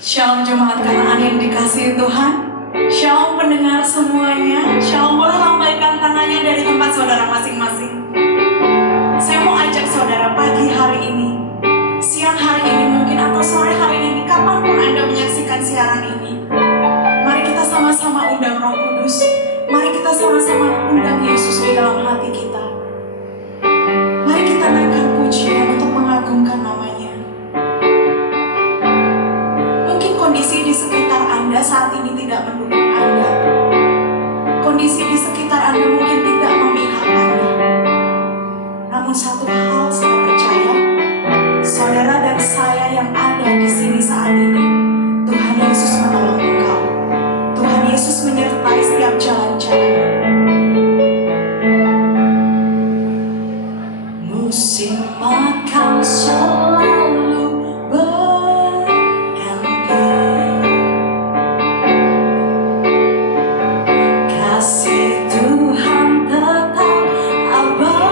Shalom jemaat Kanaan yang dikasihi Tuhan. Shalom pendengar semuanya. Shalom, boleh lambaikan tangannya dari tempat saudara masing-masing. Saya mau ajak saudara pagi hari ini, siang hari ini mungkin, atau sore hari ini, kapanpun Anda menyaksikan siaran ini, mari kita sama-sama undang Roh Kudus. Mari kita sama-sama undang Yesus di dalam hati kita. Mari kita naikkan pujian untuk mengagungkan namanya. Kondisi di sekitar Anda saat ini tidak mendukung Anda. Kondisi di sekitar Anda mungkin tidak memihak Anda. Namun satu hal saya percaya, saudara dan saya yang ada di sini saat ini, Tuhan Yesus menolong engkau. Tuhan Yesus menyertai setiap jalan-jalan. Musim makan selalu kasih Tuhan tetap abadi.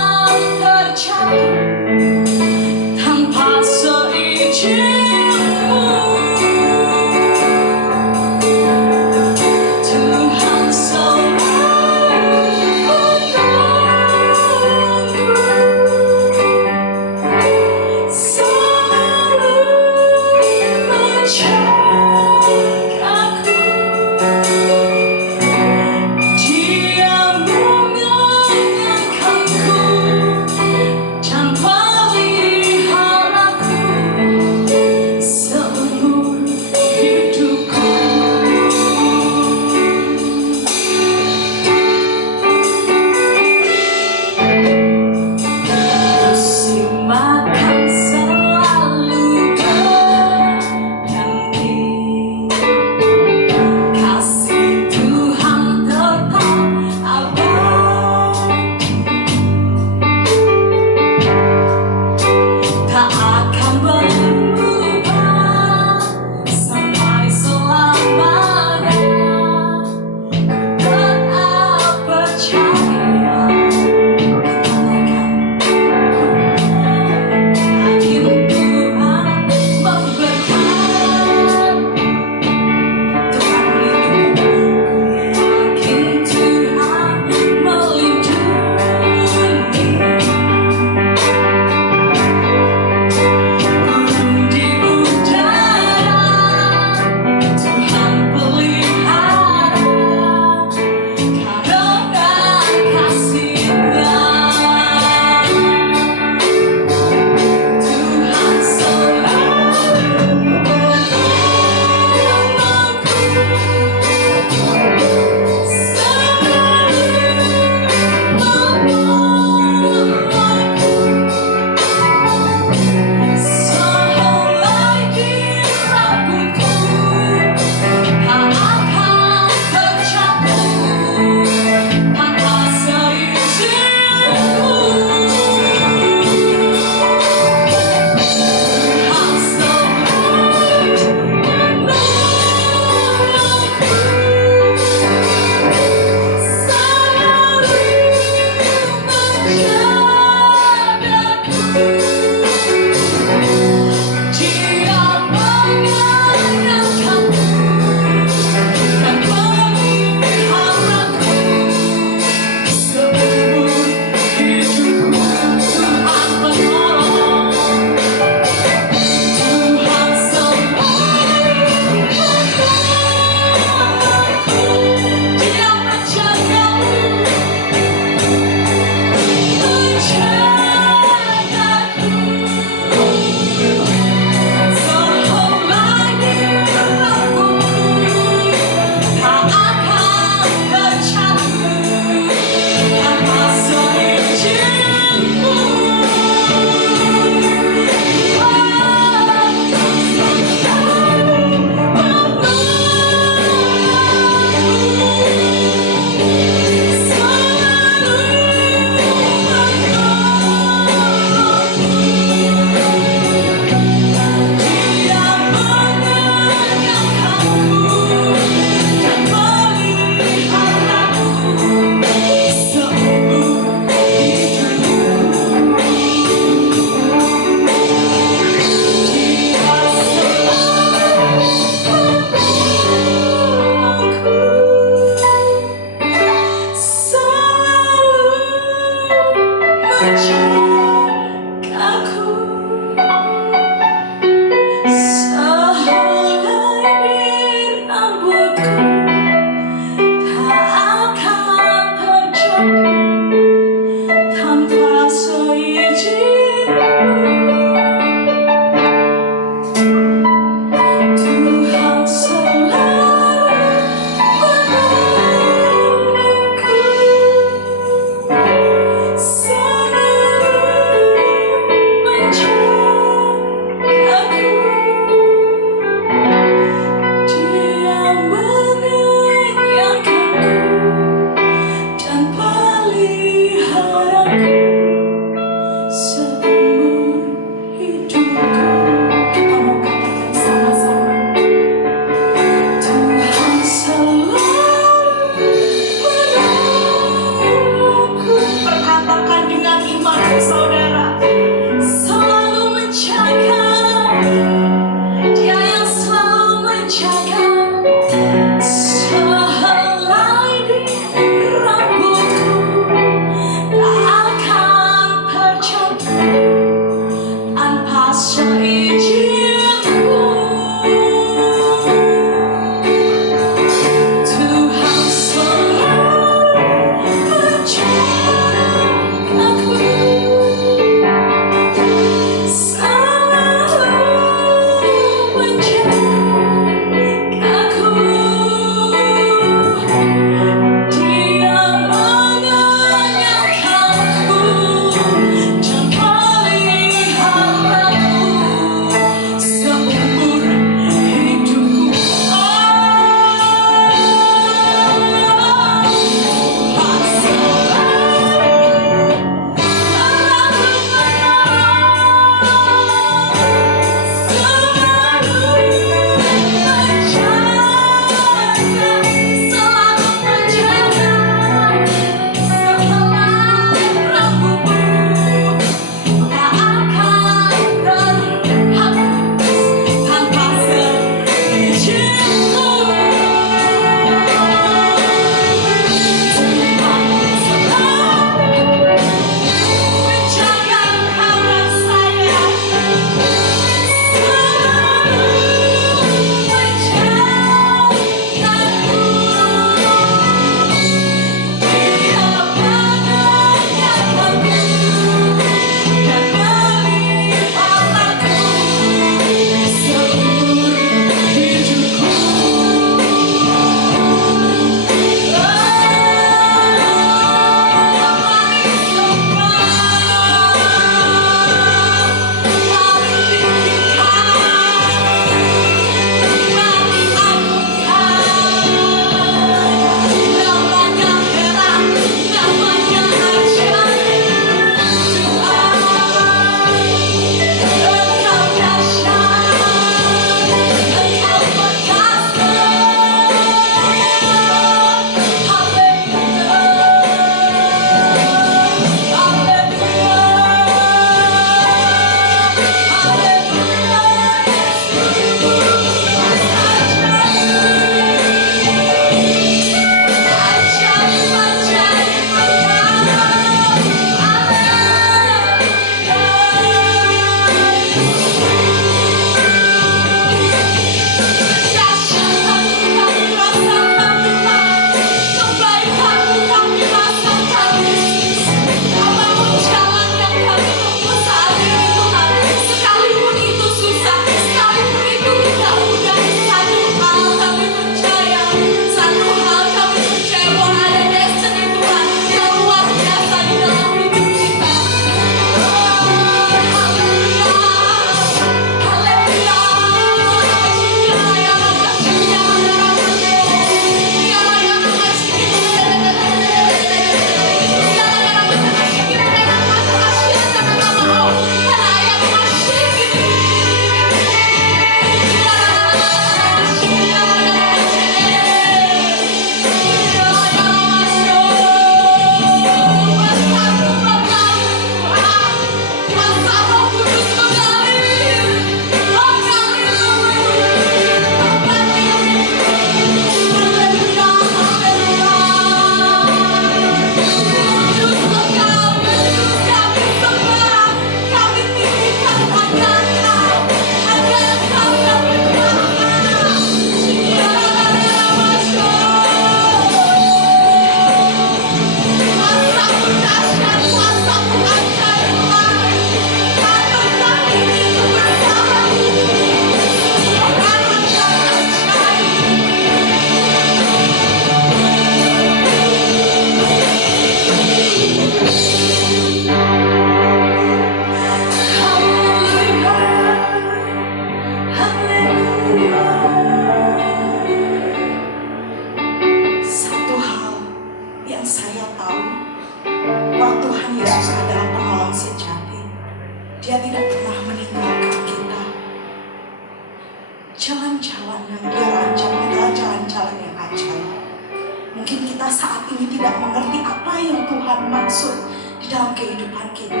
berlangsung di dalam kehidupan kita.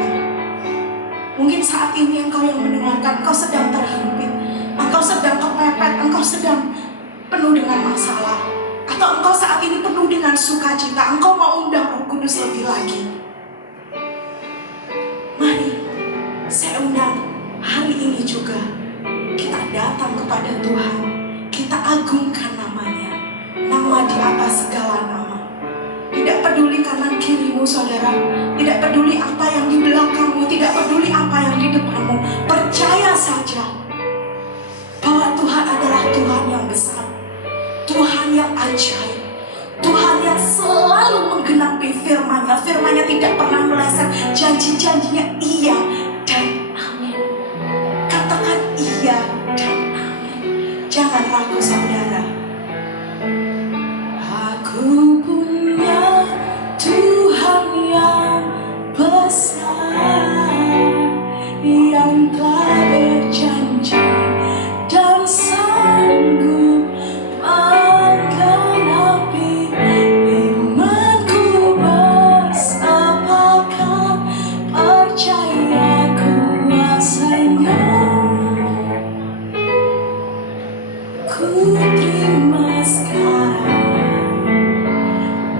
Mungkin saat ini engkau yang mendengarkan, engkau sedang terhimpit, engkau sedang kepepet, engkau sedang penuh dengan masalah, atau engkau saat ini penuh dengan sukacita, engkau mau undang Roh Kudus lebih lagi. Mari saya undang hari ini juga kita datang kepada Tuhan, kita agungkan namanya, nama di atas segala nama. Tidak peduli kanan kirimu saudara, tidak peduli apa yang di belakangmu, tidak peduli apa yang di depanmu. Percaya saja bahwa Tuhan adalah Tuhan yang besar, Tuhan yang ajaib, Tuhan yang selalu menggenapi firman-Nya. Firman-Nya tidak pernah meleset, janji-janjinya iya dan amin. Katakan iya dan amin. Jangan ragu saudara. Aku punya Tuhan yang besar, yang telah berjanji dan sanggup menggenapi imanku. Bersamakan percaya kuasanya. Ku terima sekarang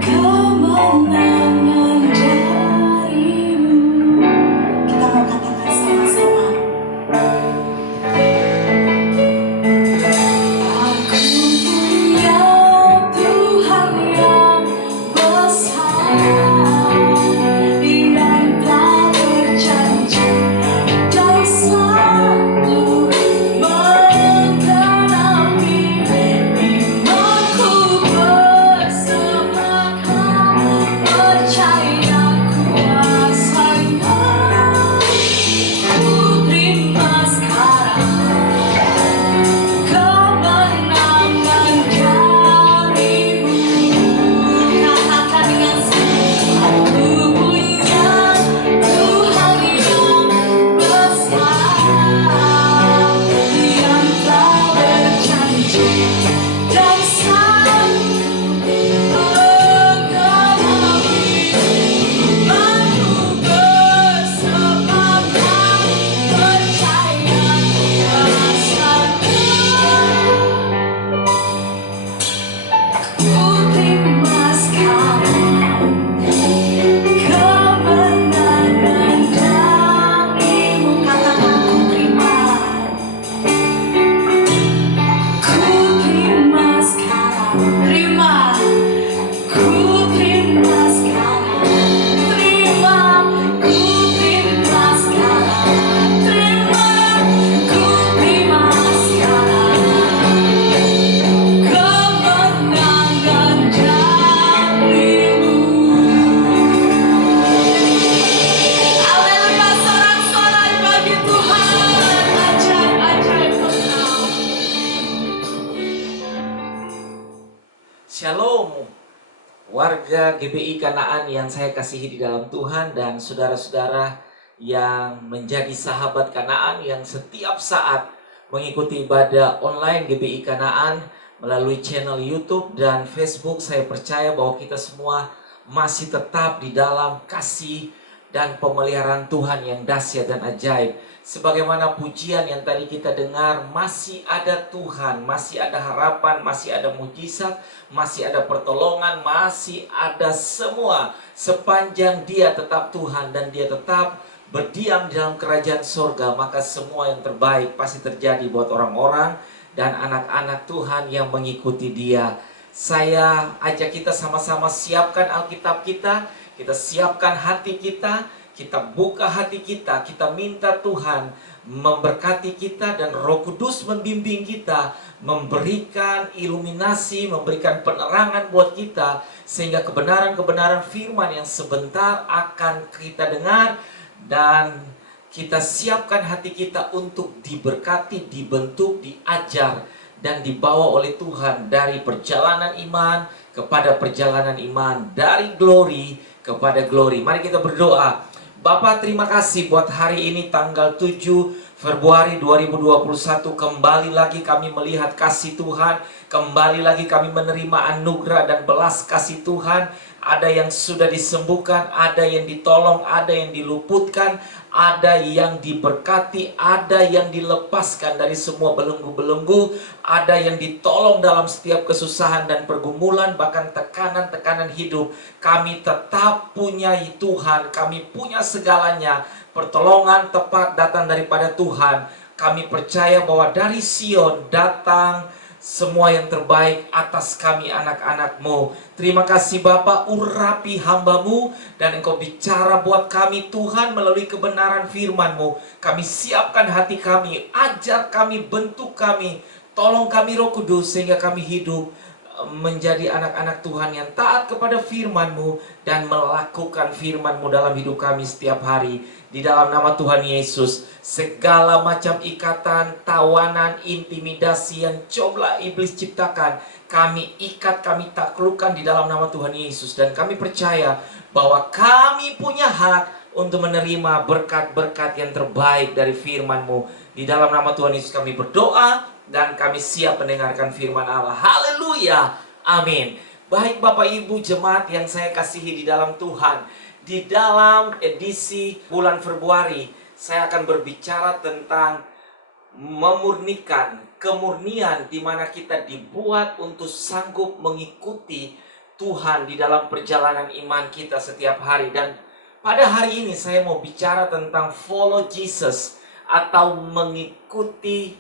kemenangan darimu. Kita mau katakan sama-sama. Aku punya Tuhan yang besar, yang telah berjanji dan sanggup menggenapi imanku. Bersamakan percaya kuasanya. Ku terima sekarang kemenangan darimu. Katakan dengan semangat. Aku punya Tuhan yang besar, yang telah berjanji dan sanggup menggenapi imanku. Bersamakan percaya kuasanya. Ku terima sekarang kemenangan darimu. Katakan ku terima. Ku terima sekarang. Terima. Ku terima sekarang. Terima. Ku terima sekarang. Terima. Ku terima sekarang kemenangan darimu. Haleluya, sorak-sorai bagi Tuhan. Ajaib-ajaib Engkau. Shalom, warga GBI Kanaan yang saya kasihi di dalam Tuhan dan saudara-saudara yang menjadi sahabat Kanaan yang setiap saat mengikuti ibadah online GBI Kanaan melalui channel YouTube dan Facebook. Saya percaya bahwa kita semua masih tetap di dalam kasih dan pemeliharaan Tuhan yang dahsyat dan ajaib. Sebagaimana pujian yang tadi kita dengar, masih ada Tuhan, masih ada harapan, masih ada mujizat, masih ada pertolongan, masih ada semua sepanjang Dia tetap Tuhan dan Dia tetap berdiam di dalam kerajaan sorga. Maka semua yang terbaik pasti terjadi buat orang-orang dan anak-anak Tuhan yang mengikuti Dia. Saya ajak kita sama-sama siapkan Alkitab kita siapkan hati kita buka hati kita minta Tuhan memberkati kita dan Roh Kudus membimbing kita, memberikan iluminasi, memberikan penerangan buat kita, sehingga kebenaran-kebenaran firman yang sebentar akan kita dengar dan kita siapkan hati kita untuk diberkati, dibentuk, diajar, dan dibawa oleh Tuhan dari perjalanan iman kepada perjalanan iman, dari glory kepada glory. Mari kita berdoa. Bapak, terima kasih buat hari ini tanggal 7 Februari 2021. Kembali lagi kami melihat kasih Tuhan, Kembali lagi kami menerima anugerah dan belas kasih Tuhan. Ada yang sudah disembuhkan, ada yang ditolong, ada yang diluputkan, ada yang diberkati, ada yang dilepaskan dari semua belenggu-belenggu, ada yang ditolong dalam setiap kesusahan dan pergumulan, bahkan tekanan-tekanan hidup. Kami tetap punya Tuhan, kami punya segalanya. Pertolongan tepat datang daripada Tuhan. Kami percaya bahwa dari Sion datang semua yang terbaik atas kami anak-anak-Mu. Terima kasih Bapa, urapi hamba-Mu dan Engkau bicara buat kami Tuhan melalui kebenaran firman-Mu. Kami siapkan hati kami, ajar kami, bentuk kami, tolong kami Roh Kudus sehingga kami hidup menjadi anak-anak Tuhan yang taat kepada firman-Mu dan melakukan firman-Mu dalam hidup kami setiap hari. Di dalam nama Tuhan Yesus, segala macam ikatan, tawanan, intimidasi yang coba iblis ciptakan, kami ikat, kami taklukkan di dalam nama Tuhan Yesus. Dan kami percaya bahwa kami punya hak untuk menerima berkat-berkat yang terbaik dari firman-Mu. Di dalam nama Tuhan Yesus kami berdoa dan kami siap mendengarkan firman Allah. Haleluya, amin. Baik Bapak Ibu jemaat yang saya kasihi di dalam Tuhan, di dalam edisi bulan Februari, saya akan berbicara tentang memurnikan, kemurnian di mana kita dibuat untuk sanggup mengikuti Tuhan di dalam perjalanan iman kita setiap hari. Dan pada hari ini saya mau bicara tentang follow Jesus atau mengikuti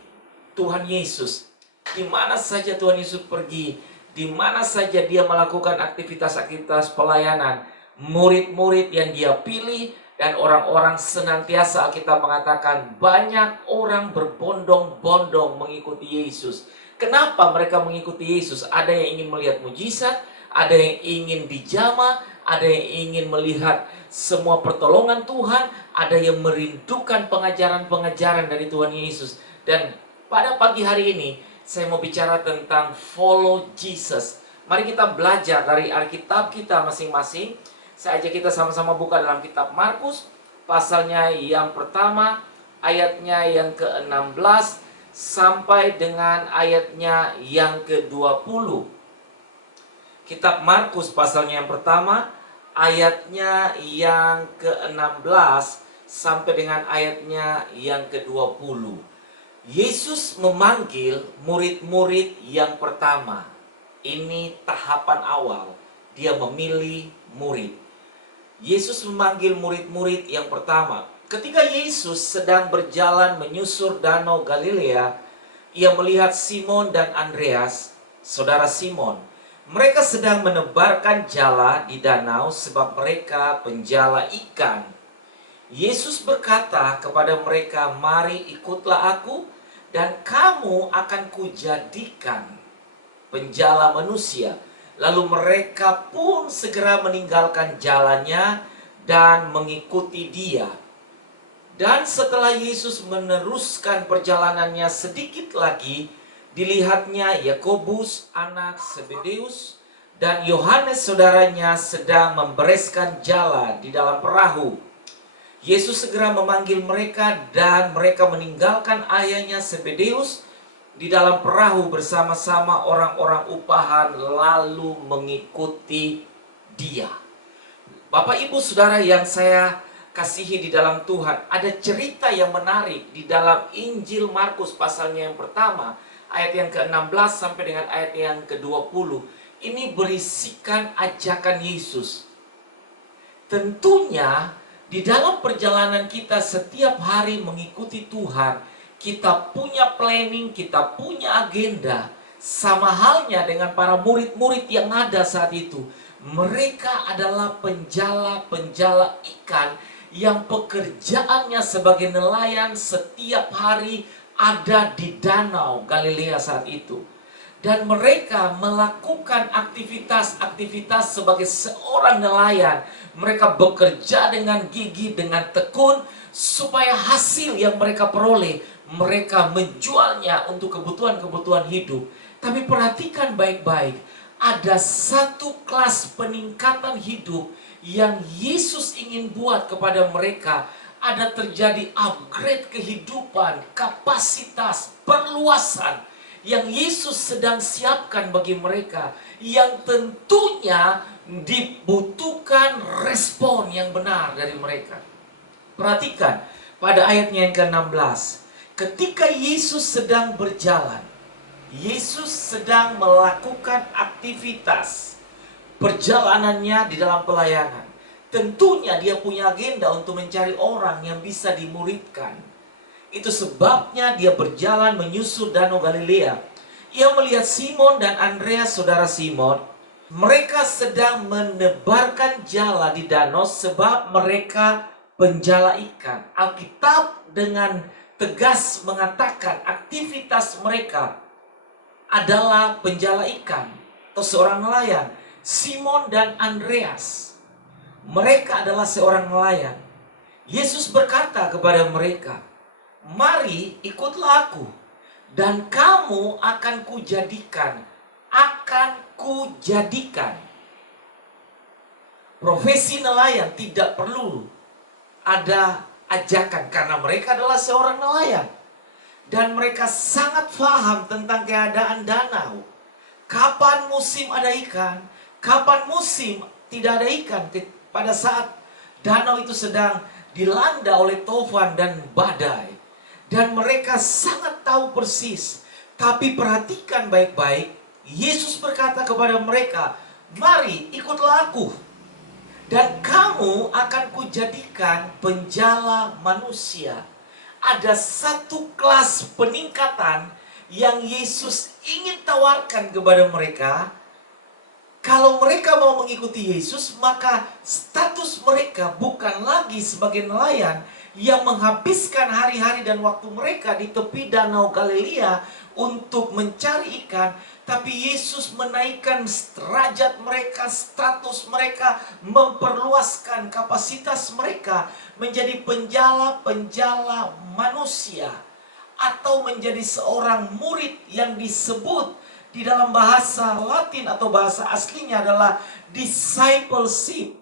Tuhan Yesus. Di mana saja Tuhan Yesus pergi, di mana saja dia melakukan aktivitas-aktivitas pelayanan, murid-murid yang dia pilih, dan orang-orang senantiasa kita mengatakan banyak orang berbondong-bondong mengikuti Yesus. Kenapa mereka mengikuti Yesus? Ada yang ingin melihat mujizat, ada yang ingin dijamah, ada yang ingin melihat semua pertolongan Tuhan, ada yang merindukan pengajaran-pengajaran dari Tuhan Yesus. Dan pada pagi hari ini saya mau bicara tentang follow Jesus. Mari kita belajar dari Alkitab kita masing-masing. Saya ajak kita sama-sama buka dalam kitab Markus, pasalnya yang pertama, ayatnya yang ke-16 sampai dengan ayatnya yang ke-20. Kitab Markus pasalnya yang pertama, ayatnya yang ke-16 sampai dengan ayatnya yang ke-20. Yesus memanggil murid-murid yang pertama. Ini tahapan awal. Dia memilih murid. Yesus memanggil murid-murid yang pertama. Ketika Yesus sedang berjalan menyusur danau Galilea, ia melihat Simon dan Andreas, saudara Simon. Mereka sedang menebarkan jala di danau sebab mereka penjala ikan. Yesus berkata kepada mereka, "Mari ikutlah aku, dan kamu akan kujadikan penjala manusia." Lalu mereka pun segera meninggalkan jalannya dan mengikuti dia. Dan setelah Yesus meneruskan perjalanannya sedikit lagi, dilihatnya Yakobus anak Zebedeus dan Yohanes saudaranya sedang membereskan jala di dalam perahu. Yesus segera memanggil mereka dan mereka meninggalkan ayahnya Zebedeus di dalam perahu bersama-sama orang-orang upahan lalu mengikuti dia. Bapak Ibu Saudara yang saya kasihi di dalam Tuhan, ada cerita yang menarik di dalam Injil Markus pasalnya yang pertama, ayat yang ke-16 sampai dengan ayat yang ke-20. Ini berisikan ajakan Yesus. Tentunya di dalam perjalanan kita setiap hari mengikuti Tuhan, kita punya planning, kita punya agenda. Sama halnya dengan para murid-murid yang ada saat itu. Mereka adalah penjala-penjala ikan yang pekerjaannya sebagai nelayan setiap hari ada di danau Galilea saat itu. Dan mereka melakukan aktivitas-aktivitas sebagai seorang nelayan. Mereka bekerja dengan gigih, dengan tekun, supaya hasil yang mereka peroleh mereka menjualnya untuk kebutuhan-kebutuhan hidup. Tapi perhatikan baik-baik, ada satu kelas peningkatan hidup yang Yesus ingin buat kepada mereka. Ada terjadi upgrade kehidupan, kapasitas, perluasan yang Yesus sedang siapkan bagi mereka, yang tentunya dibutuhkan respon yang benar dari mereka. Perhatikan pada ayatnya yang ke-16. Ketika Yesus sedang berjalan, Yesus sedang melakukan aktivitas perjalanannya di dalam pelayanan. Tentunya dia punya agenda untuk mencari orang yang bisa dimuridkan. Itu sebabnya dia berjalan menyusur Danau Galilea. Ia melihat Simon dan Andreas, saudara Simon. Mereka sedang menebarkan jala di danau sebab mereka penjala ikan. Alkitab dengan tegas mengatakan aktivitas mereka adalah penjala ikan atau seorang nelayan. Simon dan Andreas, mereka adalah seorang nelayan. Yesus berkata kepada mereka, "Mari ikutlah aku, dan kamu akan kujadikan." Profesi nelayan tidak perlu ada ajakan karena mereka adalah seorang nelayan. Dan mereka sangat paham tentang keadaan danau. Kapan musim ada ikan, kapan musim tidak ada ikan. Pada saat danau itu sedang dilanda oleh tofan dan badai. Dan mereka sangat tahu persis. Tapi perhatikan baik-baik, Yesus berkata kepada mereka, "Mari ikutlah aku, dan kamu akan kujadikan penjala manusia." Ada satu kelas peningkatan yang Yesus ingin tawarkan kepada mereka. Kalau mereka mau mengikuti Yesus, maka status mereka bukan lagi sebagai nelayan yang menghabiskan hari-hari dan waktu mereka di tepi Danau Galilea untuk mencari ikan. Tapi Yesus menaikkan derajat mereka, status mereka, memperluaskan kapasitas mereka menjadi penjala-penjala manusia, atau menjadi seorang murid yang disebut di dalam bahasa Latin atau bahasa aslinya adalah discipleship.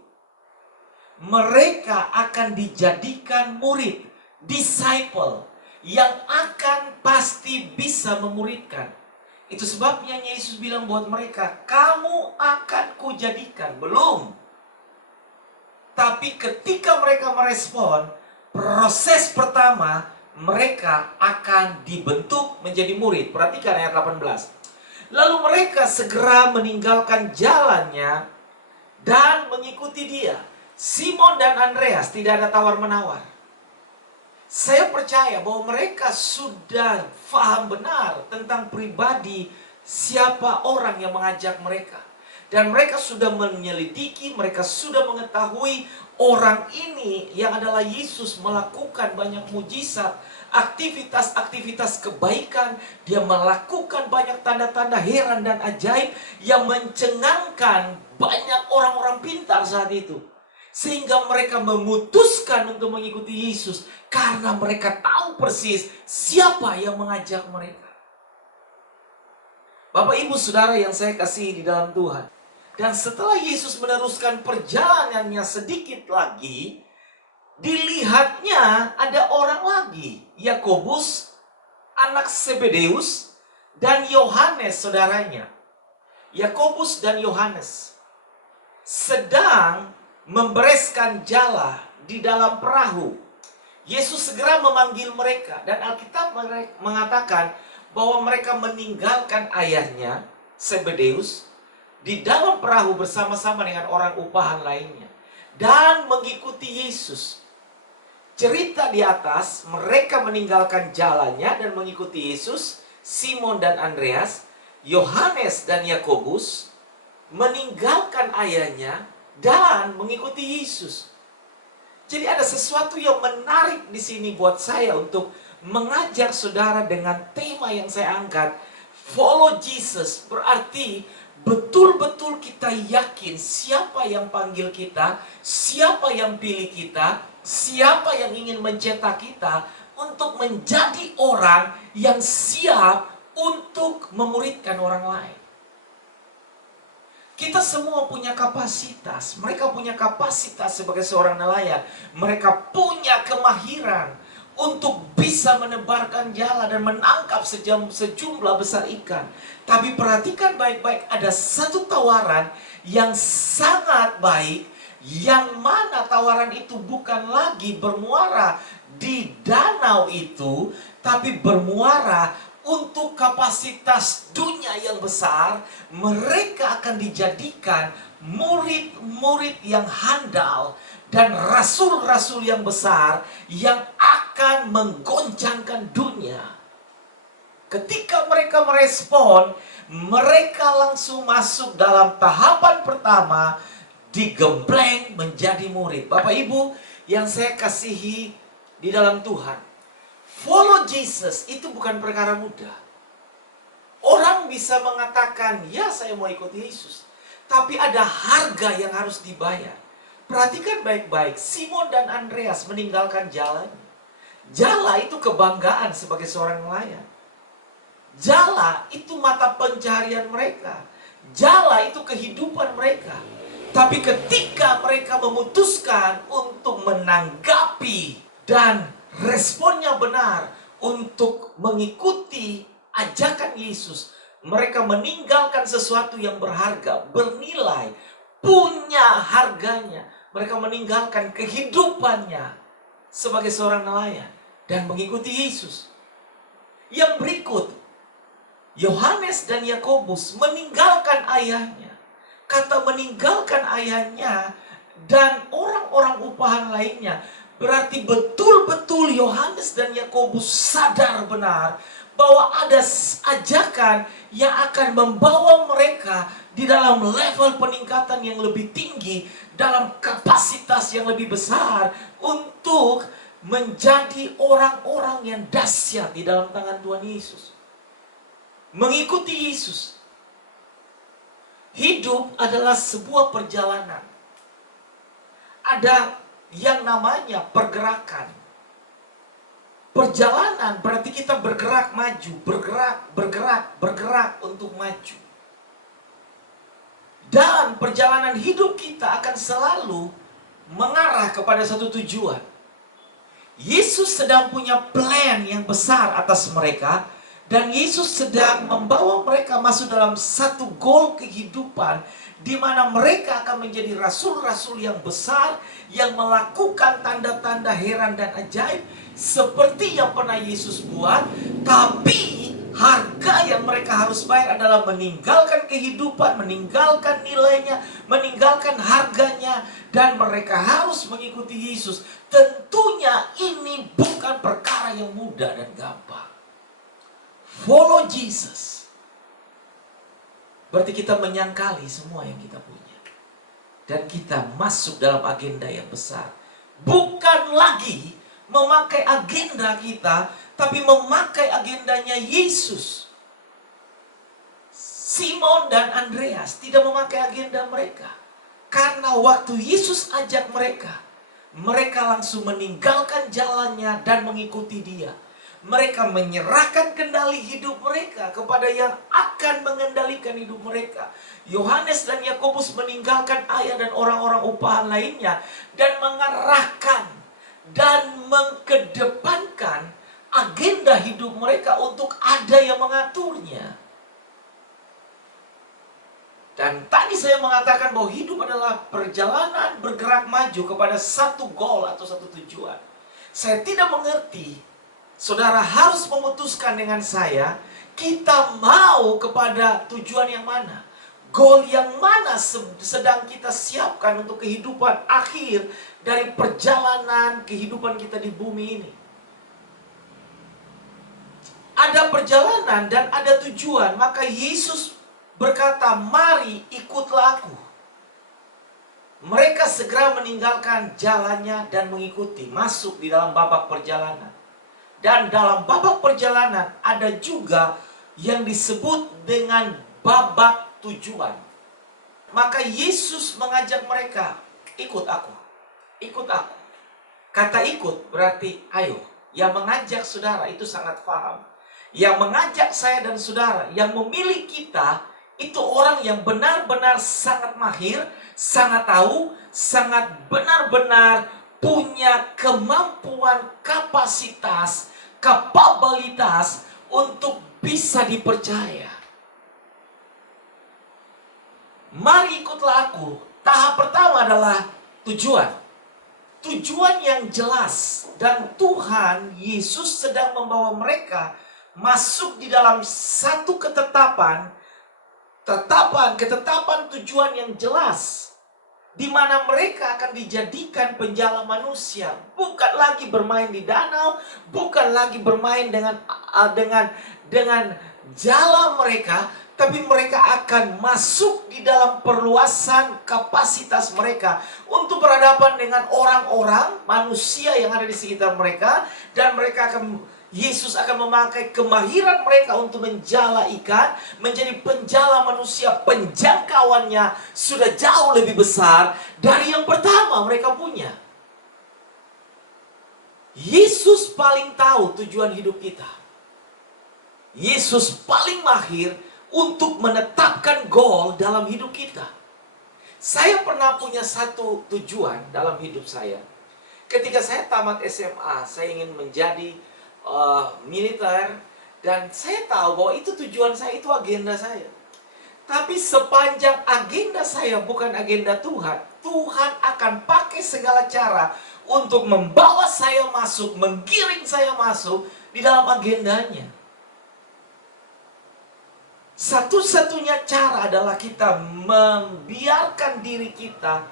Mereka akan dijadikan murid, disciple, yang akan pasti bisa memuridkan. Itu sebabnya Yesus bilang buat mereka, "Kamu akan kujadikan." Belum. Tapi ketika mereka merespon, proses pertama, mereka akan dibentuk menjadi murid. Perhatikan ayat 18. Lalu mereka segera meninggalkan jalannya dan mengikuti dia. Simon dan Andreas tidak ada tawar-menawar. Saya percaya bahwa mereka sudah paham benar tentang pribadi siapa orang yang mengajak mereka. Dan mereka sudah menyelidiki, mereka sudah mengetahui orang ini yang adalah Yesus melakukan banyak mujizat, aktivitas-aktivitas kebaikan. Dia melakukan banyak tanda-tanda heran dan ajaib yang mencengangkan banyak orang-orang pintar saat itu. Sehingga mereka memutuskan untuk mengikuti Yesus karena mereka tahu persis siapa yang mengajak mereka. Bapak, Ibu, Saudara yang saya kasihi di dalam Tuhan. Dan setelah Yesus meneruskan perjalanannya sedikit lagi, dilihatnya ada orang lagi, Yakobus, anak Zebedeus, dan Yohanes saudaranya. Yakobus dan Yohanes sedang membereskan jala di dalam perahu. Yesus segera memanggil mereka, dan Alkitab mengatakan bahwa mereka meninggalkan ayahnya Zebedeus di dalam perahu bersama-sama dengan orang upahan lainnya dan mengikuti Yesus. Cerita di atas, mereka meninggalkan jalannya dan mengikuti Yesus. Simon dan Andreas, Yohanes dan Yakobus meninggalkan ayahnya dan mengikuti Yesus. Jadi ada sesuatu yang menarik di sini buat saya untuk mengajak saudara dengan tema yang saya angkat. Follow Jesus berarti betul-betul kita yakin siapa yang panggil kita, siapa yang pilih kita, siapa yang ingin mencetak kita untuk menjadi orang yang siap untuk memuridkan orang lain. Kita semua punya kapasitas. Mereka punya kapasitas sebagai seorang nelayan. Mereka punya kemahiran untuk bisa menebarkan jala dan menangkap sejumlah besar ikan. Tapi perhatikan baik-baik, ada satu tawaran yang sangat baik, yang mana tawaran itu bukan lagi bermuara di danau itu, tapi bermuara untuk kapasitas dunia yang besar. Mereka akan dijadikan murid-murid yang handal dan rasul-rasul yang besar yang akan menggoncangkan dunia. Ketika mereka merespon, mereka langsung masuk dalam tahapan pertama, digembleng menjadi murid. Bapak Ibu yang saya kasihi di dalam Tuhan, follow Jesus itu bukan perkara mudah. Orang bisa mengatakan, ya saya mau ikut Yesus, tapi ada harga yang harus dibayar. Perhatikan baik-baik, Simon dan Andreas meninggalkan jalan. Jala itu kebanggaan sebagai seorang nelayan. Jala itu mata pencaharian mereka. Jala itu kehidupan mereka. Tapi ketika mereka memutuskan untuk menanggapi dan responnya benar untuk mengikuti ajakan Yesus, mereka meninggalkan sesuatu yang berharga, bernilai, punya harganya. Mereka meninggalkan kehidupannya sebagai seorang nelayan dan mengikuti Yesus. Yang berikut, Yohanes dan Yakobus meninggalkan ayahnya. Kata meninggalkan ayahnya dan orang-orang upahan lainnya berarti betul-betul Yohanes dan Yakobus sadar benar bahwa ada ajakan yang akan membawa mereka di dalam level peningkatan yang lebih tinggi, dalam kapasitas yang lebih besar untuk menjadi orang-orang yang dahsyat di dalam tangan Tuhan Yesus. Mengikuti Yesus. Hidup adalah sebuah perjalanan. Ada yang namanya pergerakan. Perjalanan berarti kita bergerak maju, bergerak untuk maju. Dan perjalanan hidup kita akan selalu mengarah kepada satu tujuan. Yesus sedang punya plan yang besar atas mereka. Dan Yesus sedang membawa mereka masuk dalam satu goal kehidupan, di mana mereka akan menjadi rasul-rasul yang besar, yang melakukan tanda-tanda heran dan ajaib, seperti yang pernah Yesus buat. Tapi harga yang mereka harus bayar adalah meninggalkan kehidupan, meninggalkan nilainya, meninggalkan harganya, dan mereka harus mengikuti Yesus. Tentunya ini bukan perkara yang mudah dan gampang. Follow Jesus berarti kita menyangkali semua yang kita punya, dan kita masuk dalam agenda yang besar. Bukan lagi memakai agenda kita, tapi memakai agendanya Yesus. Simon dan Andreas tidak memakai agenda mereka, karena waktu Yesus ajak mereka, mereka langsung meninggalkan jalannya dan mengikuti Dia. Mereka menyerahkan kendali hidup mereka kepada yang akan mengendalikan hidup mereka. Yohanes dan Yakobus meninggalkan ayah dan orang-orang upahan lainnya dan mengarahkan dan mengkedepankan agenda hidup mereka untuk ada yang mengaturnya. Dan tadi saya mengatakan bahwa hidup adalah perjalanan bergerak maju kepada satu goal atau satu tujuan. Saya tidak mengerti, saudara harus memutuskan dengan saya, kita mau kepada tujuan yang mana? Goal yang mana sedang kita siapkan untuk kehidupan akhir dari perjalanan kehidupan kita di bumi ini? Ada perjalanan dan ada tujuan, maka Yesus berkata, mari ikutlah aku. Mereka segera meninggalkan jalannya dan mengikuti, masuk di dalam babak perjalanan. Dan dalam babak perjalanan ada juga yang disebut dengan babak tujuan. Maka Yesus mengajak mereka, ikut aku, ikut aku. Kata ikut berarti ayo. Yang mengajak saudara itu sangat paham. Yang mengajak saya dan saudara, yang memilih kita, itu orang yang benar-benar sangat mahir, sangat tahu, sangat benar-benar punya kemampuan, kapasitas, kapabilitas untuk bisa dipercaya. Mari ikutlah aku. Tahap pertama adalah tujuan. Tujuan yang jelas. Dan Tuhan Yesus sedang membawa mereka masuk di dalam satu ketetapan tujuan yang jelas, di mana mereka akan dijadikan penjala manusia, bukan lagi bermain di danau, bukan lagi bermain dengan jala mereka, tapi mereka akan masuk di dalam perluasan kapasitas mereka untuk berhadapan dengan orang-orang manusia yang ada di sekitar mereka, dan Yesus akan memakai kemahiran mereka untuk menjala ikan, menjadi penjala manusia. Penjangkauannya sudah jauh lebih besar dari yang pertama mereka punya. Yesus paling tahu tujuan hidup kita. Yesus paling mahir untuk menetapkan goal dalam hidup kita. Saya pernah punya satu tujuan dalam hidup saya. Ketika saya tamat SMA, saya ingin menjadi militer, dan saya tahu bahwa itu tujuan saya, itu agenda saya. Tapi sepanjang agenda saya bukan agenda Tuhan, Tuhan akan pakai segala cara untuk membawa saya masuk, menggiring saya masuk di dalam agendanya. Satu-satunya cara adalah kita membiarkan diri kita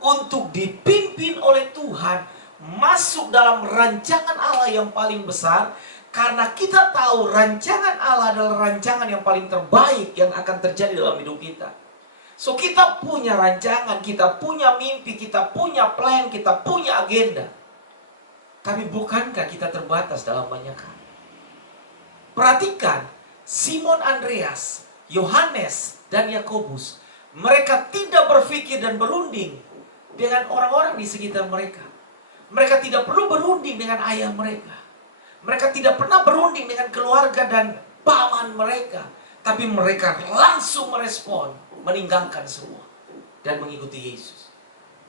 untuk dipimpin oleh Tuhan, masuk dalam rancangan Allah yang paling besar. Karena kita tahu rancangan Allah adalah rancangan yang paling terbaik yang akan terjadi dalam hidup kita. So kita punya rancangan, kita punya mimpi, kita punya plan, kita punya agenda. Tapi bukankah kita terbatas dalam banyak hal? Perhatikan, Simon Andreas, Yohanes, dan Yakobus, mereka tidak berpikir dan berunding dengan orang-orang di sekitar mereka. Mereka tidak perlu berunding dengan ayah mereka. Mereka tidak pernah berunding dengan keluarga dan paman mereka. Tapi mereka langsung merespon, meninggalkan semua, dan mengikuti Yesus.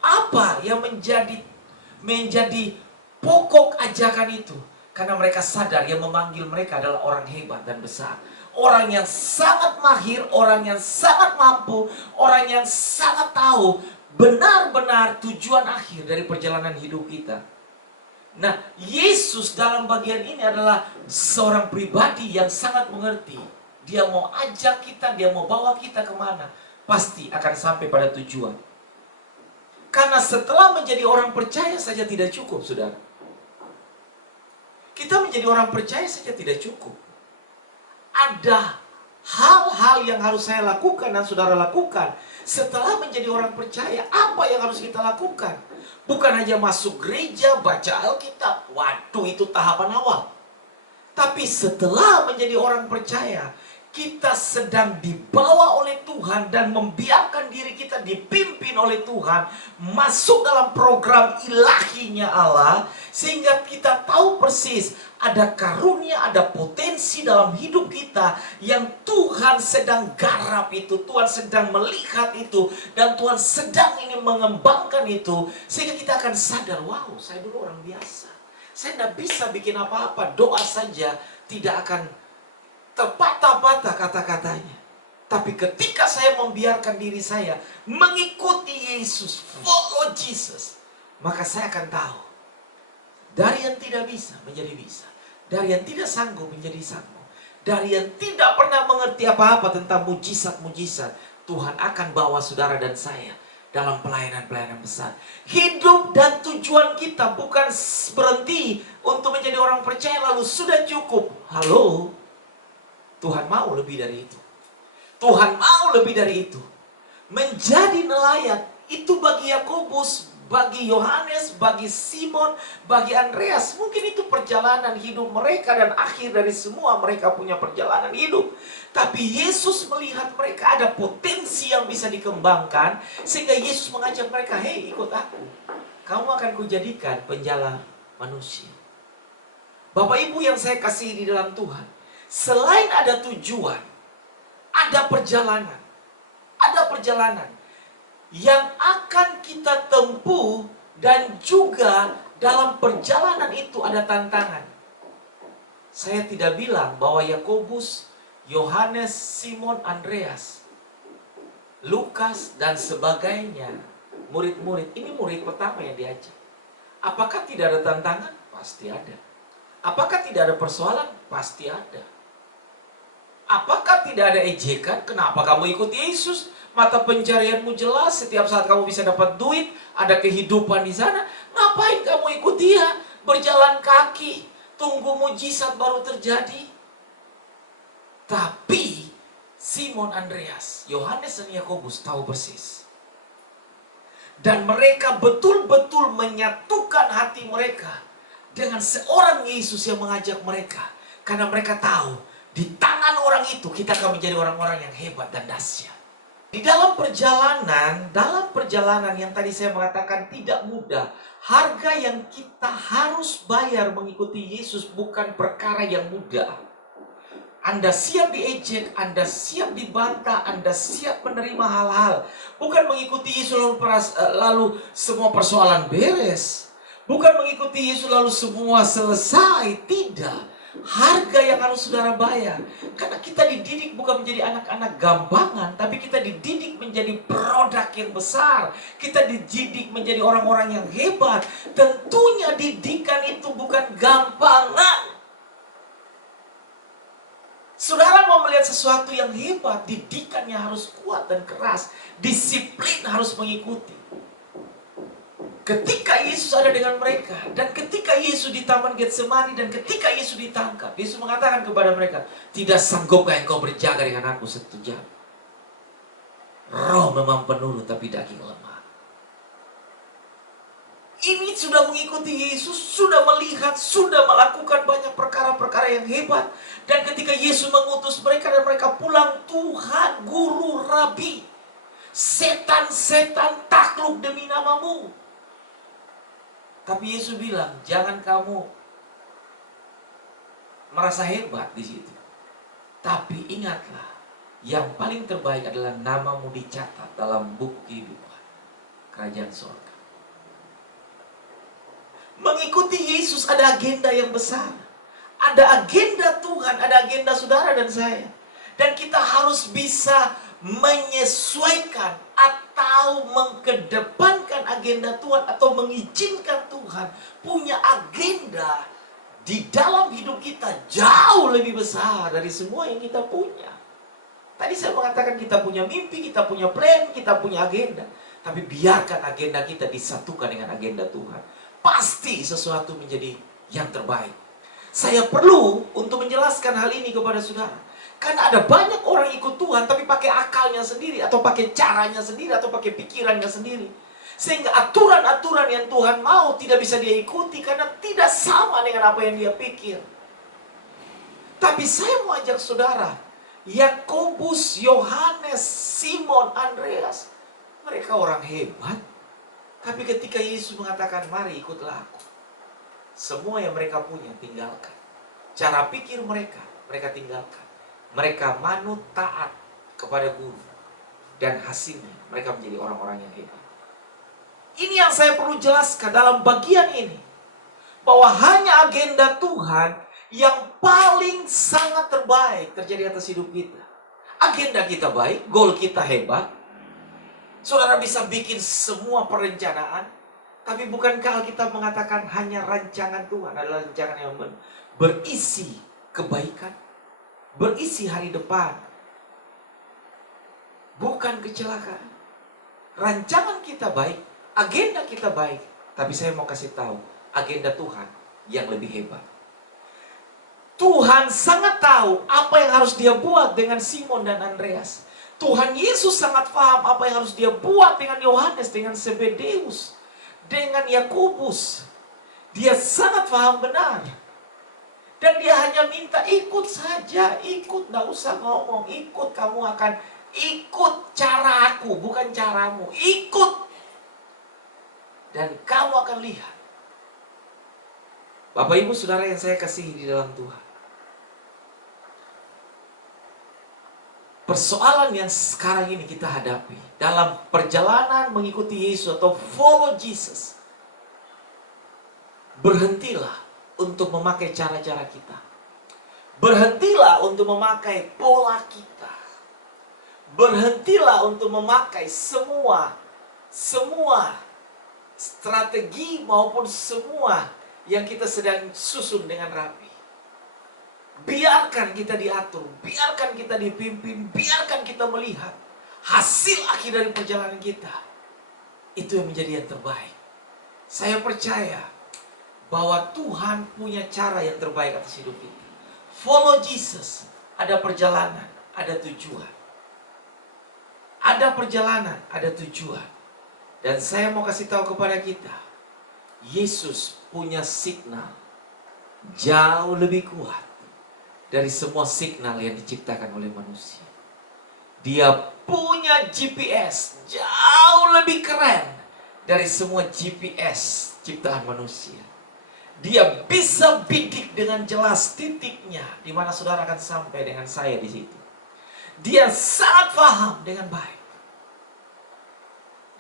Apa yang menjadi pokok ajakan itu? Karena mereka sadar yang memanggil mereka adalah orang hebat dan besar. Orang yang sangat mahir, orang yang sangat mampu, orang yang sangat tahu benar-benar tujuan akhir dari perjalanan hidup kita. Nah, Yesus dalam bagian ini adalah seorang pribadi yang sangat mengerti. Dia mau ajak kita, dia mau bawa kita kemana, pasti akan sampai pada tujuan. Karena setelah menjadi orang percaya saja tidak cukup, saudara. Kita menjadi orang percaya saja tidak cukup. Ada hal-hal yang harus saya lakukan dan saudara lakukan. Setelah menjadi orang percaya, apa yang harus kita lakukan? Bukan hanya masuk gereja, baca Alkitab. Waduh, itu tahapan awal. Tapi setelah menjadi orang percaya, kita sedang dibawa oleh Tuhan dan membiarkan diri kita dipimpin oleh Tuhan masuk dalam program ilahinya Allah, sehingga kita tahu persis ada karunia, ada potensi dalam hidup kita yang Tuhan sedang garap itu, Tuhan sedang melihat itu, dan Tuhan sedang ingin mengembangkan itu, sehingga kita akan sadar, wow, saya dulu orang biasa, saya tidak bisa bikin apa-apa, doa saja tidak akan terpatah-patah kata-katanya. Tapi ketika saya membiarkan diri saya mengikuti Yesus, follow Jesus, maka saya akan tahu dari yang tidak bisa menjadi bisa, dari yang tidak sanggup menjadi sanggup, dari yang tidak pernah mengerti apa-apa tentang mujizat-mujizat, Tuhan akan bawa saudara dan saya dalam pelayanan-pelayanan besar. Hidup dan tujuan kita bukan berhenti untuk menjadi orang percaya lalu sudah cukup. Halo, Tuhan mau lebih dari itu. Tuhan mau lebih dari itu. Menjadi nelayan itu bagi Yakobus, bagi Yohanes, bagi Simon, bagi Andreas, mungkin itu perjalanan hidup mereka, dan akhir dari semua mereka punya perjalanan hidup. Tapi Yesus melihat mereka ada potensi yang bisa dikembangkan, sehingga Yesus mengajak mereka, hei, ikut aku. Kamu akan kujadikan penjala manusia. Bapak Ibu yang saya kasihi di dalam Tuhan, selain ada tujuan, ada perjalanan. Ada perjalanan yang akan kita tempuh Dan juga dalam perjalanan itu ada tantangan. Saya tidak bilang bahwa Yakobus, Yohanes, Simon, Andreas, Lukas, dan sebagainya, murid-murid, ini murid pertama yang diajak. Apakah tidak ada tantangan? Pasti ada. Apakah tidak ada persoalan? Pasti ada. Apakah tidak ada ejekan? Kenapa kamu ikut Yesus? Mata pencarianmu jelas, setiap saat kamu bisa dapat duit, ada kehidupan di sana. Ngapain kamu ikut dia? Berjalan kaki, tunggu mujizat baru terjadi. Tapi Simon, Andreas, Yohanes, dan Yakobus tahu persis. Dan mereka betul-betul menyatukan hati mereka dengan seorang Yesus yang mengajak mereka. Karena mereka tahu, di tangan orang itu kita akan menjadi orang-orang yang hebat dan dahsyat. Di dalam perjalanan yang tadi saya mengatakan tidak mudah. Harga yang kita harus bayar mengikuti Yesus bukan perkara yang mudah. Anda siap diejek, Anda siap dibantah, Anda siap menerima hal-hal. Bukan mengikuti Yesus lalu semua persoalan beres. Bukan mengikuti Yesus lalu semua selesai. Tidak. Harga yang harus saudara bayar. Karena kita dididik bukan menjadi anak-anak gampangan, tapi kita dididik menjadi produk yang besar. Kita dididik menjadi orang-orang yang hebat. Tentunya didikan itu bukan gampangan. Saudara mau melihat sesuatu yang hebat, didikannya harus kuat dan keras. Disiplin harus mengikuti. Ketika Yesus ada dengan mereka, dan ketika Yesus di Taman Getsemani, dan ketika Yesus ditangkap, Yesus mengatakan kepada mereka, tidak sanggupkah engkau berjaga dengan aku 1 jam? Roh memang penurut, tapi daging lemah. Ini sudah mengikuti Yesus, sudah melihat, sudah melakukan banyak perkara-perkara yang hebat. Dan ketika Yesus mengutus mereka dan mereka pulang, Tuhan, Guru, Rabi, setan-setan takluk demi namamu. Tapi Yesus bilang, jangan kamu merasa hebat di situ. Tapi ingatlah, yang paling terbaik adalah namamu dicatat dalam buku kehidupan Kerajaan Surga. Mengikuti Yesus ada agenda yang besar. Ada agenda Tuhan, ada agenda saudara dan saya. Dan kita harus bisa menyesuaikan atau mengkedepankan agenda Tuhan, atau mengizinkan Tuhan punya agenda di dalam hidup kita jauh lebih besar dari semua yang kita punya. Tadi saya mengatakan kita punya mimpi, kita punya plan, kita punya agenda. Tapi biarkan agenda kita disatukan dengan agenda Tuhan. Pasti sesuatu menjadi yang terbaik. Saya perlu untuk menjelaskan hal ini kepada saudara. Karena ada banyak orang ikut Tuhan tapi pakai akalnya sendiri, atau pakai caranya sendiri, atau pakai pikirannya sendiri. Sehingga aturan-aturan yang Tuhan mau tidak bisa dia ikuti karena tidak sama dengan apa yang dia pikir. Tapi saya mau ajak saudara, Yakobus, Yohanes, Simon, Andreas, mereka orang hebat. Tapi ketika Yesus mengatakan, mari ikutlah aku, semua yang mereka punya tinggalkan. Cara pikir mereka tinggalkan. Mereka manut taat kepada guru. Dan hasilnya mereka menjadi orang-orang yang hebat. Ini yang saya perlu jelaskan dalam bagian ini. Bahwa hanya agenda Tuhan yang paling sangat terbaik terjadi atas hidup kita. Agenda kita baik, goal kita hebat. Saudara bisa bikin semua perencanaan. Tapi bukankah kita mengatakan hanya rancangan Tuhan adalah rancangan yang berisi kebaikan? Berisi hari depan, bukan kecelakaan. Rancangan kita baik, agenda kita baik. Tapi saya mau kasih tahu, agenda Tuhan yang lebih hebat. Tuhan sangat tahu apa yang harus dia buat dengan Simon dan Andreas. Tuhan Yesus sangat paham apa yang harus dia buat dengan Yohanes, dengan Zebedeus, dengan Yakobus. Dia sangat paham benar. Dan dia hanya minta ikut saja, ikut, gak usah ngomong, ikut, kamu akan ikut cara aku, bukan caramu, ikut. Dan kamu akan lihat. Bapak Ibu Saudara yang saya kasihi di dalam Tuhan. Persoalan yang sekarang ini kita hadapi dalam perjalanan mengikuti Yesus atau follow Jesus. Berhentilah untuk memakai cara-cara kita. Berhentilah untuk memakai pola kita. Berhentilah untuk memakai semua strategi maupun semua yang kita sedang susun dengan rapi. Biarkan kita diatur, biarkan kita dipimpin, biarkan kita melihat hasil akhir dari perjalanan kita. Itu yang menjadi yang terbaik. Saya percaya bahwa Tuhan punya cara yang terbaik atas hidup kita. Follow Jesus. Ada perjalanan, ada tujuan. Ada perjalanan, ada tujuan. Dan saya mau kasih tahu kepada kita, Yesus punya signal jauh lebih kuat dari semua signal yang diciptakan oleh manusia. Dia punya GPS jauh lebih keren dari semua GPS ciptaan manusia. Dia bisa bidik dengan jelas titiknya di mana saudara akan sampai dengan saya di situ. Dia sangat paham dengan baik.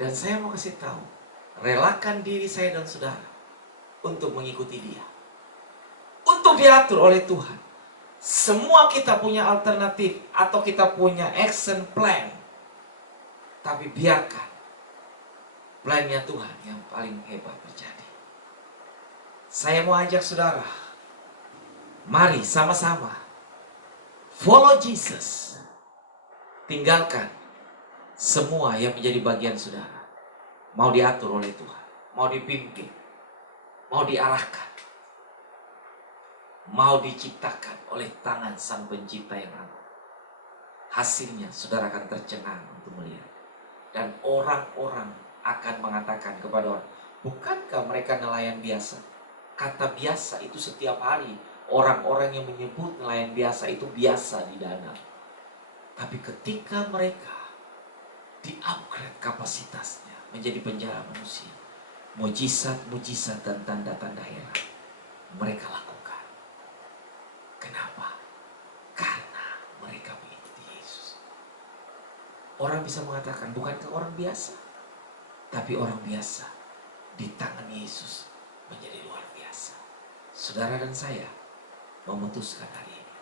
Dan saya mau kasih tahu, relakan diri saya dan saudara untuk mengikuti dia. Untuk diatur oleh Tuhan. Semua kita punya alternatif atau kita punya action plan. Tapi biarkan plannya Tuhan yang paling hebat terjadi. Saya mau ajak saudara, mari sama-sama follow Jesus. Tinggalkan semua yang menjadi bagian saudara. Mau diatur oleh Tuhan, mau dipimpin, mau diarahkan, mau diciptakan oleh tangan Sang Pencipta yang agung. Hasilnya saudara akan tercengang untuk melihat. Dan orang-orang akan mengatakan kepada orang, bukankah mereka nelayan biasa? Kata biasa itu setiap hari orang-orang yang menyebut nelayan biasa itu biasa di danau. Tapi ketika mereka di-upgrade kapasitasnya menjadi penjara manusia, mujizat-mujizat dan tanda-tanda heran mereka lakukan. Kenapa? Karena mereka mengikuti Yesus. Orang bisa mengatakan, bukankah orang biasa? Tapi orang biasa di tangan Yesus menjadi luar biasa. Saudara dan saya memutuskan hari ini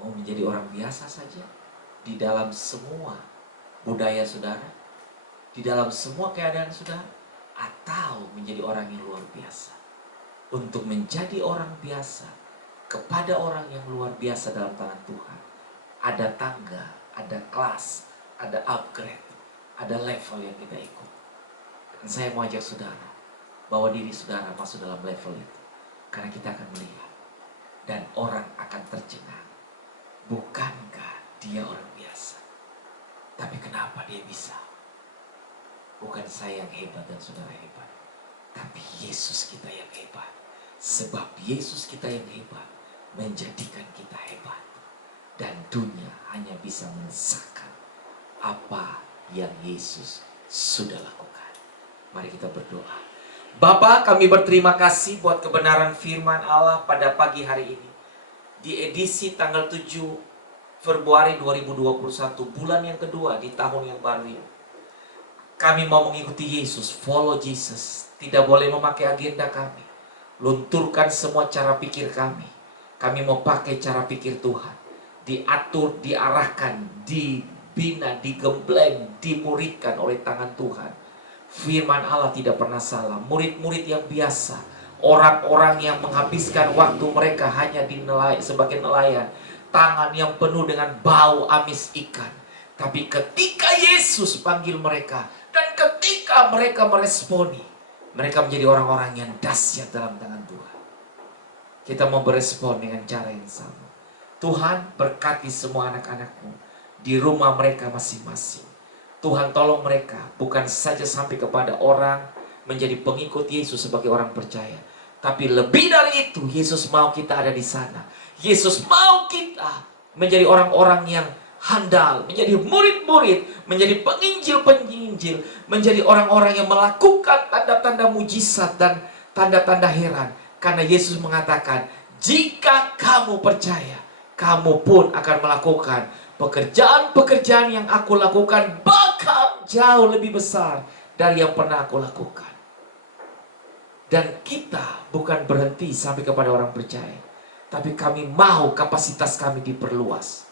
mau menjadi orang biasa saja di dalam semua budaya saudara, di dalam semua keadaan saudara, atau menjadi orang yang luar biasa. Untuk menjadi orang biasa kepada orang yang luar biasa dalam tangan Tuhan, ada tangga, ada kelas, ada upgrade, ada level yang kita ikut. Dan saya mau ajak saudara bahwa diri saudara masuk dalam level itu. Karena kita akan melihat. Dan orang akan tercengang. Bukankah dia orang biasa? Tapi kenapa dia bisa? Bukan saya yang hebat dan saudara hebat. Tapi Yesus kita yang hebat. Sebab Yesus kita yang hebat menjadikan kita hebat. Dan dunia hanya bisa mengesahkan apa yang Yesus sudah lakukan. Mari kita berdoa. Bapa, kami berterima kasih buat kebenaran firman Allah pada pagi hari ini. Di edisi tanggal 7 Februari 2021, bulan yang kedua di tahun yang baru ini. Kami mau mengikuti Yesus, follow Jesus. Tidak boleh memakai agenda kami. Lunturkan semua cara pikir kami. Kami mau pakai cara pikir Tuhan. Diatur, diarahkan, dibina, digembleng, dimuridkan oleh tangan Tuhan. Firman Allah tidak pernah salah. Murid-murid yang biasa, orang-orang yang menghabiskan waktu mereka hanya sebagai nelayan, tangan yang penuh dengan bau amis ikan. Tapi ketika Yesus panggil mereka, dan ketika mereka meresponi, mereka menjadi orang-orang yang dahsyat dalam tangan Tuhan. Kita mau berespon dengan cara yang sama. Tuhan berkati semua anak-anakmu di rumah mereka masing-masing. Tuhan tolong mereka bukan saja sampai kepada orang menjadi pengikut Yesus sebagai orang percaya. Tapi lebih dari itu, Yesus mau kita ada di sana. Yesus mau kita menjadi orang-orang yang handal, menjadi murid-murid, menjadi penginjil-penginjil, menjadi orang-orang yang melakukan tanda-tanda mujizat dan tanda-tanda heran. Karena Yesus mengatakan, jika kamu percaya, kamu pun akan melakukan pekerjaan-pekerjaan yang aku lakukan, bahkan jauh lebih besar dari yang pernah aku lakukan. Dan kita bukan berhenti sampai kepada orang percaya, tapi kami mau kapasitas kami diperluas.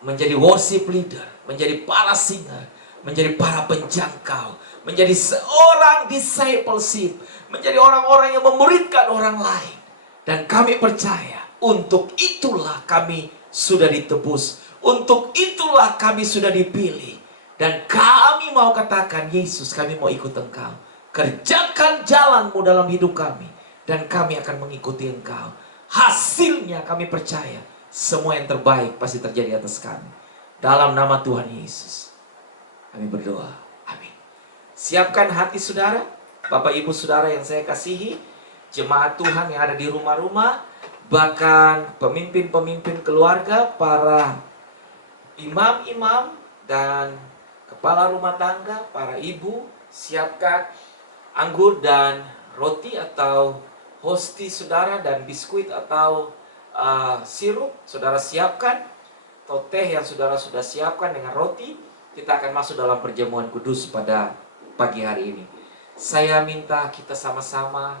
Menjadi worship leader, menjadi para singer, menjadi para penjangkau, menjadi seorang discipleship, menjadi orang-orang yang memuridkan orang lain. Dan kami percaya, untuk itulah kami sudah ditebus, untuk itulah kami sudah dipilih. Dan kami mau katakan, Yesus, kami mau ikut Engkau. Kerjakan jalan-Mu dalam hidup kami, dan kami akan mengikuti Engkau. Hasilnya kami percaya, semua yang terbaik pasti terjadi atas kami. Dalam nama Tuhan Yesus, kami berdoa. Amin. Siapkan hati saudara, Bapak Ibu Saudara yang saya kasihi, jemaat Tuhan yang ada di rumah-rumah, bahkan pemimpin-pemimpin keluarga, para imam-imam dan kepala rumah tangga, para ibu, siapkan anggur dan roti atau hosti saudara, dan biskuit atau sirup saudara siapkan, atau teh yang saudara sudah siapkan dengan roti. Kita akan masuk dalam perjamuan kudus pada pagi hari ini. Saya minta kita sama-sama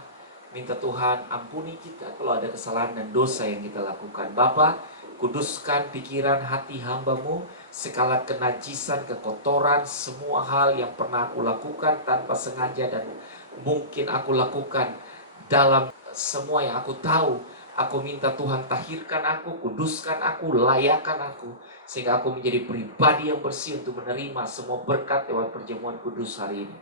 minta Tuhan ampuni kita kalau ada kesalahan dan dosa yang kita lakukan. Bapa, kuduskan pikiran hati hamba-Mu, segala kenajisan, kekotoran, semua hal yang pernah aku lakukan tanpa sengaja dan mungkin aku lakukan dalam semua yang aku tahu. Aku minta Tuhan tahirkan aku, kuduskan aku, layakkan aku, sehingga aku menjadi pribadi yang bersih untuk menerima semua berkat lewat perjamuan kudus hari ini.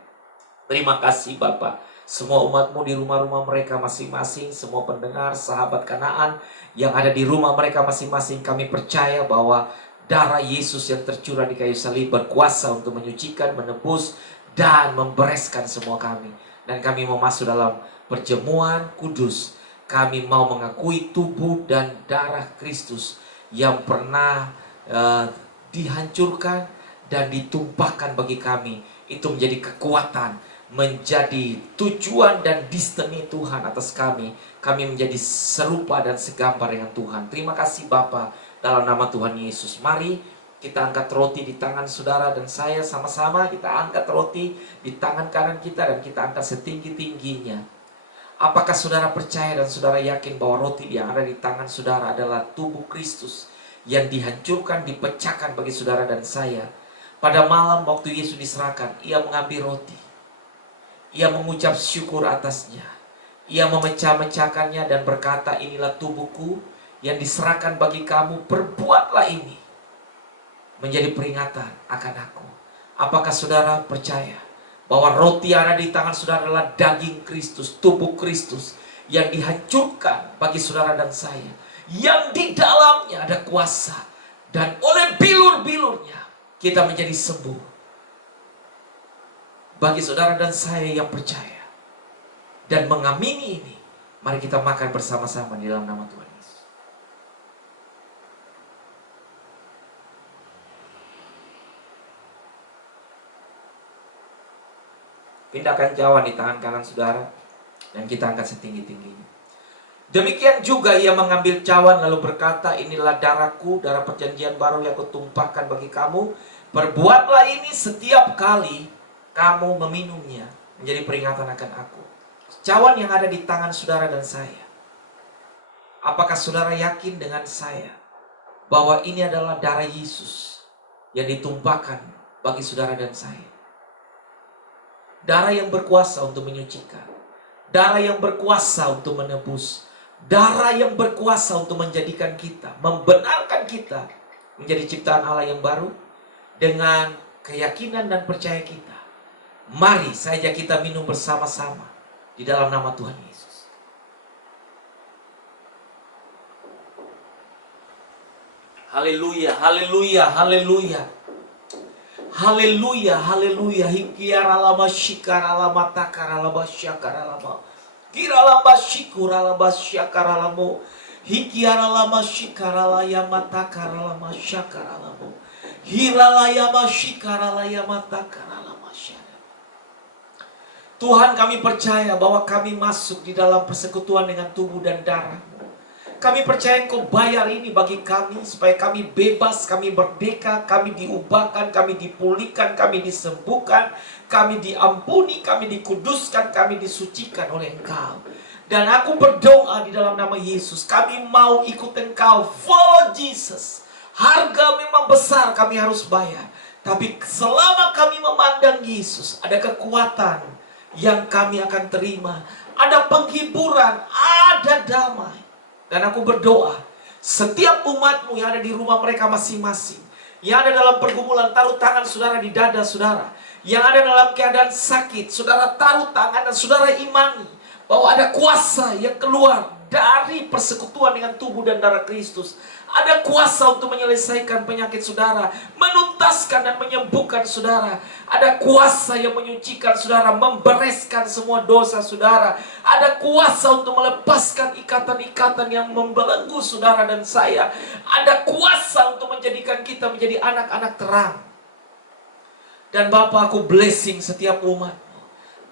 Terima kasih Bapa. Semua umat-Mu di rumah-rumah mereka masing-masing, semua pendengar, sahabat Kanaan yang ada di rumah mereka masing-masing, kami percaya bahwa darah Yesus yang tercurah di kayu salib berkuasa untuk menyucikan, menebus, dan membereskan semua kami. Dan kami mau masuk dalam perjamuan kudus. Kami mau mengakui tubuh dan darah Kristus yang pernah dihancurkan dan ditumpahkan bagi kami. Itu menjadi kekuatan, menjadi tujuan dan destiny Tuhan atas kami. Kami menjadi serupa dan segambar dengan Tuhan. Terima kasih Bapa, dalam nama Tuhan Yesus. Mari kita angkat roti di tangan saudara dan saya, sama-sama kita angkat roti di tangan kanan kita dan kita angkat setinggi-tingginya. Apakah saudara percaya dan saudara yakin bahwa roti yang ada di tangan saudara adalah tubuh Kristus yang dihancurkan, dipecahkan bagi saudara dan saya? Pada malam waktu Yesus diserahkan, Ia mengambil roti, Ia mengucap syukur atasnya, Ia memecah-mecahkannya dan berkata, inilah tubuhku yang diserahkan bagi kamu, perbuatlah ini menjadi peringatan akan aku. Apakah saudara percaya bahwa roti yang ada di tangan saudara adalah daging Kristus, tubuh Kristus yang dihancurkan bagi saudara dan saya, yang di dalamnya ada kuasa, dan oleh bilur-bilurnya kita menjadi sembuh. Bagi saudara dan saya yang percaya dan mengamini ini, mari kita makan bersama-sama di dalam nama Tuhan Yesus. Pindahkan cawan di tangan kanan saudara dan kita angkat setinggi-tingginya. Demikian juga Ia mengambil cawan lalu berkata, inilah darahku, darah perjanjian baru yang kutumpahkan bagi kamu. Perbuatlah ini setiap kali kamu meminumnya menjadi peringatan akan aku. Cawan yang ada di tangan saudara dan saya. Apakah saudara yakin dengan saya bahwa ini adalah darah Yesus yang ditumpahkan bagi saudara dan saya? Darah yang berkuasa untuk menyucikan, darah yang berkuasa untuk menebus, darah yang berkuasa untuk menjadikan kita, membenarkan kita menjadi ciptaan Allah yang baru dengan keyakinan dan percaya kita. Mari saja kita minum bersama-sama di dalam nama Tuhan Yesus. Haleluya, haleluya, haleluya. Haleluya, haleluya. Hikiaralama shikaralama takaralama syakaralama. Kiralama shikuralama syakaralamo. Hikiaralama shikaраlayama takaralama syakaralamo. Hiralayama shikaralayama takaralama syakaralamo. Tuhan, kami percaya bahwa kami masuk di dalam persekutuan dengan tubuh dan darah-Mu. Kami percaya Engkau bayar ini bagi kami, supaya kami bebas, kami merdeka, kami diubahkan, kami dipulihkan, kami disembuhkan, kami diampuni, kami dikuduskan, kami disucikan oleh Engkau. Dan aku berdoa di dalam nama Yesus, kami mau ikut Engkau, follow Jesus. Harga memang besar kami harus bayar, tapi selama kami memandang Yesus, ada kekuatan yang kami akan terima, ada penghiburan, ada damai. Dan aku berdoa, setiap umatmu yang ada di rumah mereka masing-masing, yang ada dalam pergumulan, taruh tangan saudara di dada saudara. Yang ada dalam keadaan sakit, saudara taruh tangan dan saudara imani bahwa ada kuasa yang keluar dari persekutuan dengan tubuh dan darah Kristus. Ada kuasa untuk menyelesaikan penyakit saudara, menuntaskan dan menyembuhkan saudara. Ada kuasa yang menyucikan saudara, membereskan semua dosa saudara. Ada kuasa untuk melepaskan ikatan-ikatan yang membelenggu saudara dan saya. Ada kuasa untuk menjadikan kita menjadi anak-anak terang. Dan Bapa, aku blessing setiap umat.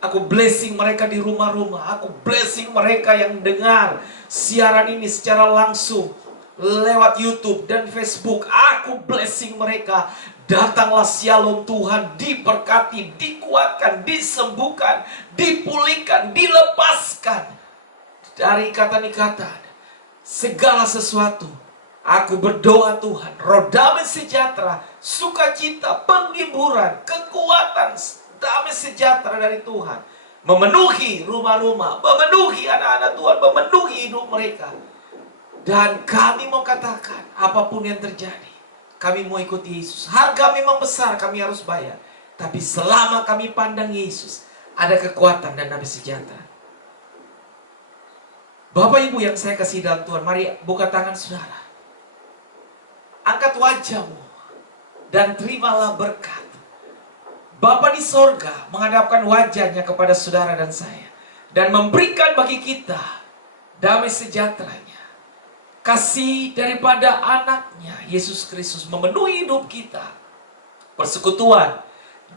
Aku blessing mereka di rumah-rumah. Aku blessing mereka yang dengar siaran ini secara langsung lewat YouTube dan Facebook. Aku blessing mereka. Datanglah Shalom Tuhan, diberkati, dikuatkan, disembuhkan, dipulihkan, dilepaskan dari ikatan-ikatan segala sesuatu. Aku berdoa Tuhan, roh damai sejahtera, sukacita, penghiburan, kekuatan, damai sejahtera dari Tuhan memenuhi rumah-rumah, memenuhi anak-anak Tuhan, memenuhi hidup mereka. Dan kami mau katakan, apapun yang terjadi, kami mau ikuti Yesus. Harga memang besar, kami harus bayar. Tapi selama kami pandang Yesus, ada kekuatan dan damai sejahtera. Bapak Ibu yang saya kasih dalam Tuhan, mari buka tangan saudara. Angkat wajahmu dan terimalah berkat. Bapa di sorga menghadapkan wajahnya kepada saudara dan saya, dan memberikan bagi kita damai sejahteranya. Kasih daripada anaknya Yesus Kristus memenuhi hidup kita. Persekutuan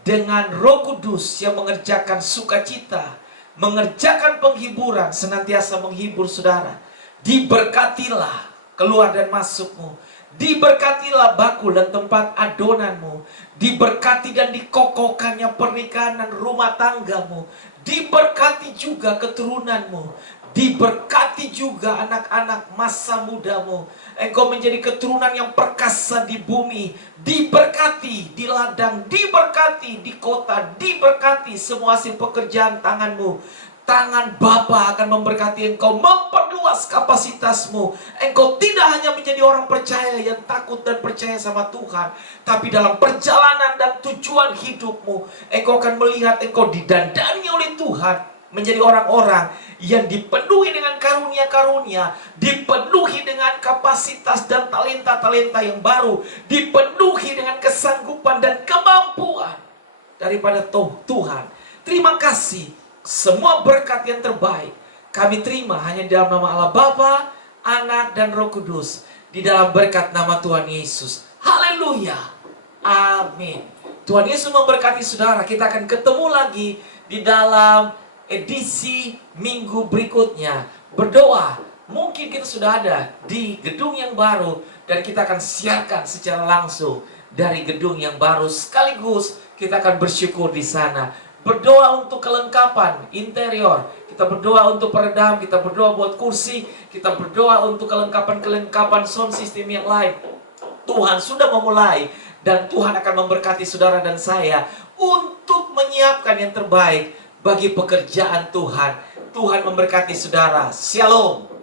dengan Roh Kudus yang mengerjakan sukacita, mengerjakan penghiburan, senantiasa menghibur saudara. Diberkatilah keluar dan masukmu. Diberkatilah bakul dan tempat adonanmu. Diberkati dan dikokohkannya pernikahan dan rumah tanggamu. Diberkati juga keturunanmu. Diberkati juga anak-anak masa mudamu. Engkau menjadi keturunan yang perkasa di bumi. Diberkati di ladang. Diberkati di kota. Diberkati semua hasil pekerjaan tanganmu. Tangan Bapa akan memberkati engkau, memperluas kapasitasmu. Engkau tidak hanya menjadi orang percaya yang takut dan percaya sama Tuhan, tapi dalam perjalanan dan tujuan hidupmu, engkau akan melihat engkau didandani oleh Tuhan menjadi orang-orang yang dipenuhi dengan karunia-karunia, dipenuhi dengan kapasitas dan talenta-talenta yang baru, dipenuhi dengan kesanggupan dan kemampuan daripada Tuhan. Terima kasih. Semua berkat yang terbaik kami terima hanya di dalam nama Allah Bapa, Anak, dan Roh Kudus. Di dalam berkat nama Tuhan Yesus. Haleluya. Amin. Tuhan Yesus memberkati saudara. Kita akan ketemu lagi di dalam edisi minggu berikutnya. Berdoa. Mungkin kita sudah ada di gedung yang baru, dan kita akan siarkan secara langsung dari gedung yang baru. Sekaligus kita akan bersyukur di sana. Berdoa untuk kelengkapan interior. Kita berdoa untuk peredam. Kita berdoa buat kursi. Kita berdoa untuk kelengkapan sound system yang lain. Tuhan sudah memulai. Dan Tuhan akan memberkati saudara dan saya untuk menyiapkan yang terbaik bagi pekerjaan Tuhan. Tuhan memberkati saudara. Shalom.